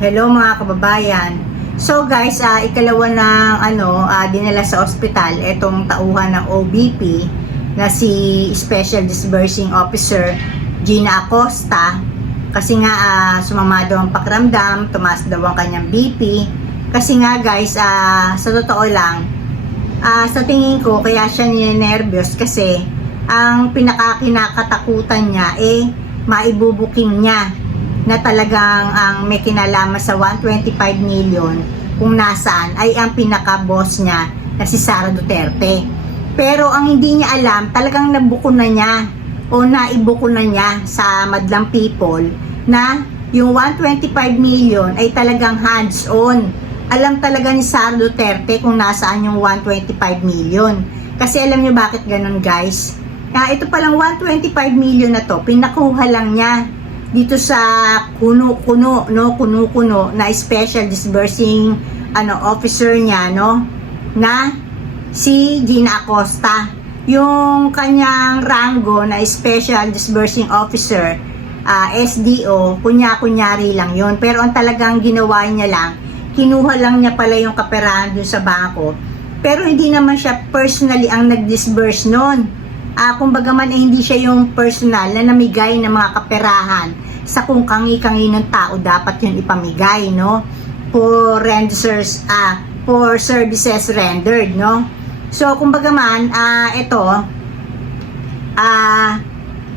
Hello mga kababayan. So guys, ah, ikalawa ng ano, ah, dinala sa ospital itong tauhan ng OBP na si Special Disbursing Officer Gina Acosta kasi nga ah, sumama daw ang pakiramdam, tumaas daw ang kanyang BP. Kasi nga guys, ah, sa totoo lang, ah, sa tingin ko kaya siya ninenervyos kasi ang pinakakinakatakutan niya eh maibubuking niya na talagang ang may kinalaman sa 125 million kung nasaan ay ang pinaka-boss niya na si Sara Duterte. Pero ang hindi niya alam, talagang nabuko na niya o naibuko na niya sa madlang people na yung 125 million ay talagang hands-on. Alam talaga ni Sara Duterte kung nasaan yung 125 million. Kasi alam niyo bakit ganun guys? Na ito palang 125 million na to, pinakuha lang niya dito sa kuno-kuno, no, kuno-kuno na special disbursing ano officer niya, no, na si Gina Acosta. Yung kanyang rango na special disbursing officer, ah, SDO, kunya-kunyari lang yon Pero ang talagang ginawa niya lang, kinuha lang niya pala yung kaperahan dun sa bangko. Pero hindi naman siya personally ang nag-disburse noon ah kumbaga man eh, hindi siya yung personal na namigay ng mga kaperahan sa kung kangi-kangi ng tao dapat yun ipamigay, no? For renders, ah, for services rendered, no? So, kumbaga man, ah, ito, ah,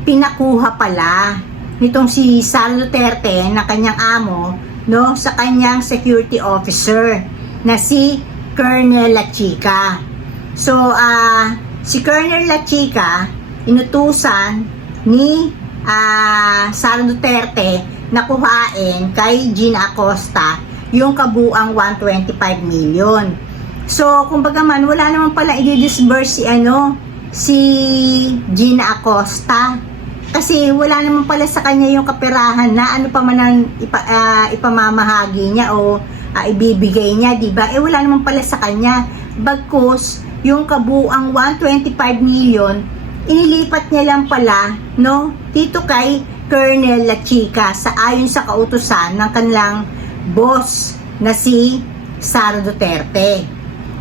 pinakuha pala nitong si Sara Duterte na kanyang amo, no? Sa kanyang security officer na si Colonel La Chica. So, ah, si Colonel La Chica, inutusan ni ah Sara Duterte na kuhain kay Gina Acosta yung kabuang 125 million. So, kumbaga man, wala naman pala i-disburse si ano, si Gina Acosta. Kasi wala naman pala sa kanya yung kaperahan na ano pa man ang ipa, ah, ipamamahagi niya o ah, ibibigay niya, di ba? Eh wala naman pala sa kanya. Bagkus, yung kabuang 125 million, inilipat niya lang pala, no? Dito kay Colonel La Chica sa ayon sa kautusan ng kanilang boss na si Sara Duterte.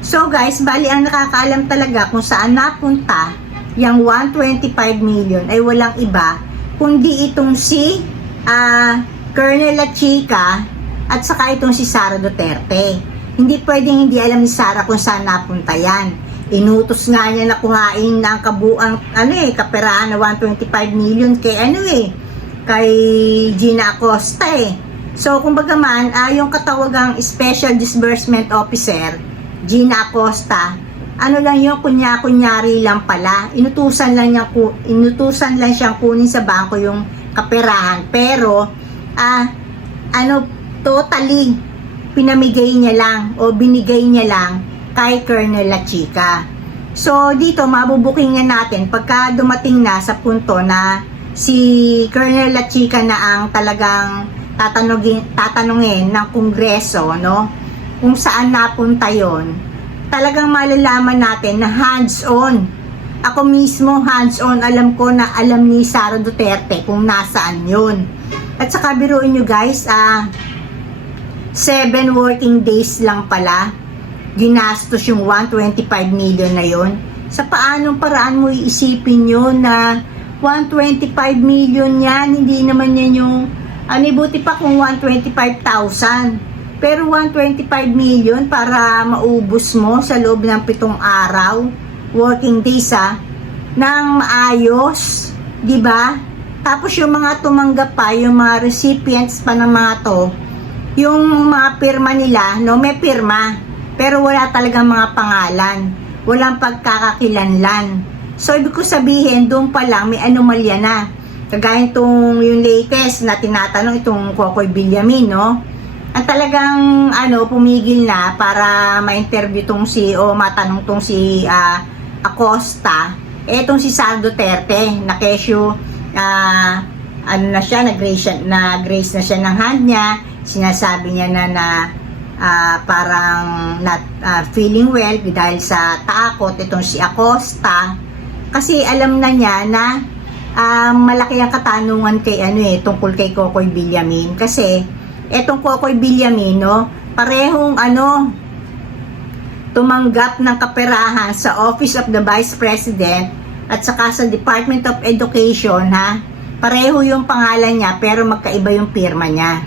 So guys, bali ang nakakaalam talaga kung saan napunta yung 125 million ay walang iba kundi itong si ah, Colonel La Chica at saka itong si Sara Duterte. Hindi pwedeng hindi alam ni Sara kung saan napunta yan. Inutos nga niya na kuhain ng kabuang ano eh, kaperahan na 125 million kay ano eh, kay Gina Acosta eh. So, kumbaga man, ah, yung katawagang Special Disbursement Officer, Gina Acosta, ano lang yung kunya-kunyari lang pala. Inutusan lang niya inutusan lang siyang kunin sa bangko yung kaperahan. Pero ah ano totally pinamigay niya lang o binigay niya lang kay Colonel La Chica. So dito mabubukingan natin pagka dumating na sa punto na si Colonel La Chica na ang talagang tatanungin, tatanungin ng kongreso, no? Kung saan napunta yon talagang malalaman natin na hands-on. Ako mismo hands-on, alam ko na alam ni Sara Duterte kung nasaan yun. At saka biruin nyo guys, ah, seven working days lang pala, ginastos yung 125 million na yon. Sa paanong paraan mo iisipin yun na 125 million yan, hindi naman yan yung, ano, buti pa kung 125,000. Pero 125 million para maubos mo sa loob ng pitong araw, working days ha, ng maayos, di ba? Tapos yung mga tumanggap pa, yung mga recipients pa ng mga to, yung mga pirma nila, no, may pirma, pero wala talagang mga pangalan, walang pagkakakilanlan. So, ibig ko sabihin, doon pa lang may anomalya na. Kagaya itong yung latest na tinatanong itong Kokoy Villamin, no? at talagang ano pumigil na para ma-interview tong si o matanong tong si ah, Acosta etong si Sara Duterte na kesyo ah, ano na siya na grace na na siya ng hand niya sinasabi niya na na ah, parang not ah, feeling well dahil sa takot itong si Acosta kasi alam na niya na ah, malaki ang katanungan kay ano eh tungkol kay Kokoy Villamin kasi etong Kokoy Villamino, parehong ano, tumanggap ng kaperahan sa Office of the Vice President at saka sa Department of Education ha. Pareho yung pangalan niya pero magkaiba yung pirma niya.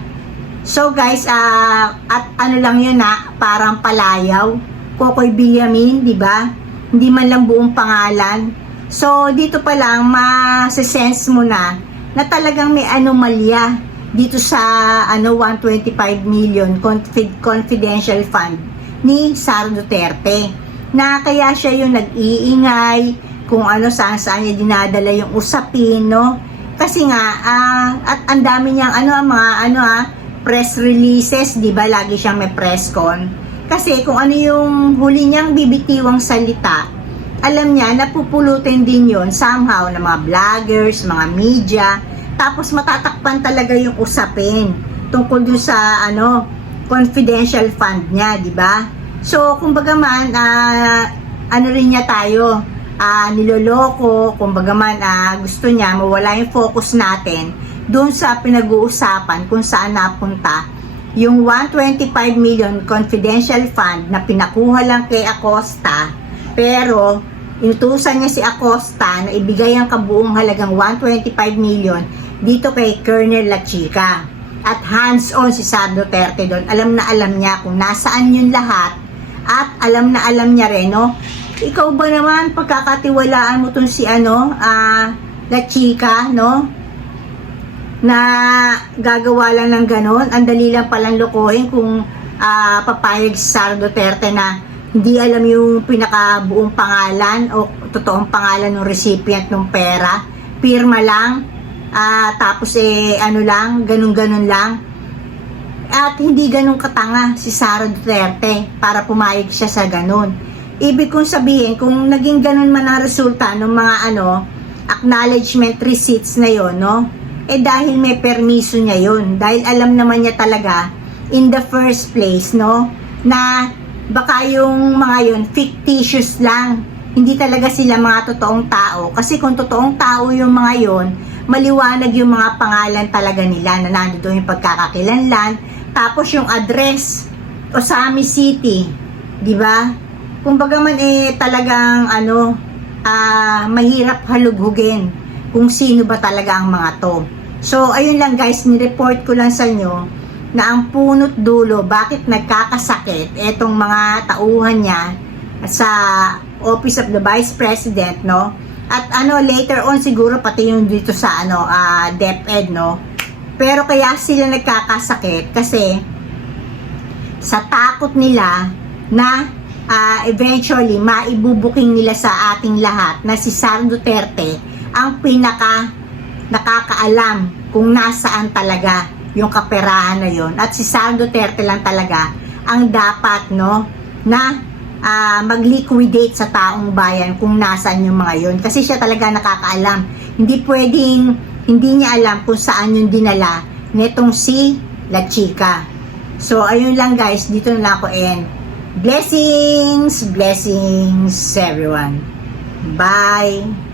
So guys, ah, at ano lang yun na parang palayaw. Kokoy Villamin, di ba? Hindi man lang buong pangalan. So dito pa lang ma-sense mo na na talagang may anomalya dito sa ano 125 million confid- confidential fund ni Sara Duterte na kaya siya yung nag-iingay kung ano saan saan niya dinadala yung usapin no kasi nga ah, at ang dami niyang ano mga ano ah press releases di ba? Lagi siyang may press con. Kasi kung ano yung huli niyang bibitiwang salita alam niya napupulutin din yon somehow ng mga vloggers mga media. Tapos matatakpan talaga yung usapin tungkol dun sa ano confidential fund niya, di ba? So, kumbaga man, ah, ano rin niya tayo, ah, niloloko, kumbaga man, ah, gusto niya mawala yung focus natin doon sa pinag-uusapan kung saan napunta yung 125 million confidential fund na pinakuha lang kay Acosta, pero inutusan niya si Acosta na ibigay ang kabuong halagang 125 million dito kay Colonel La Chica. At hands-on si Sar Duterte doon. Alam na alam niya kung nasaan yung lahat at alam na alam niya rin, no? Ikaw ba naman, pagkakatiwalaan mo tong si ano, ah, La Chica, no? Na gagawa lang ng ganon. Ang dali lang palang lokohin kung ah, papayag si Sara Duterte na hindi alam yung pinakabuong pangalan o totoong pangalan ng recipient ng pera. Pirma lang. ah, tapos eh, ano lang, ganun-ganun lang. At hindi ganun katanga si Sara Duterte para pumayag siya sa ganun. Ibig kong sabihin, kung naging ganun man ang resulta ng mga ano, acknowledgement receipts na yon no? Eh dahil may permiso niya yun. Dahil alam naman niya talaga in the first place, no? Na baka yung mga yun fictitious lang. Hindi talaga sila mga totoong tao. Kasi kung totoong tao yung mga yun, maliwanag yung mga pangalan talaga nila na nandito yung pagkakakilanlan. Tapos yung address, Osami City, di ba? Kumbaga man eh talagang ano, ah mahirap halugugin kung sino ba talaga ang mga to. So, ayun lang guys, ni-report ko lang sa inyo na ang punot dulo, bakit nagkakasakit etong mga tauhan niya sa Office of the Vice President, no? At ano, later on siguro pati yung dito sa ano, ah DepEd, no? Pero kaya sila nagkakasakit kasi sa takot nila na ah, eventually maibubuking nila sa ating lahat na si Sara Duterte ang pinaka nakakaalam kung nasaan talaga yung kaperahan na yon at si Sara Duterte lang talaga ang dapat no na ah, mag-liquidate sa taong bayan kung nasaan yung mga yon kasi siya talaga nakakaalam. Hindi pwedeng hindi niya alam kung saan yung dinala netong si La Chica. So ayun lang guys. Dito na ako end. Blessings! Blessings everyone. Bye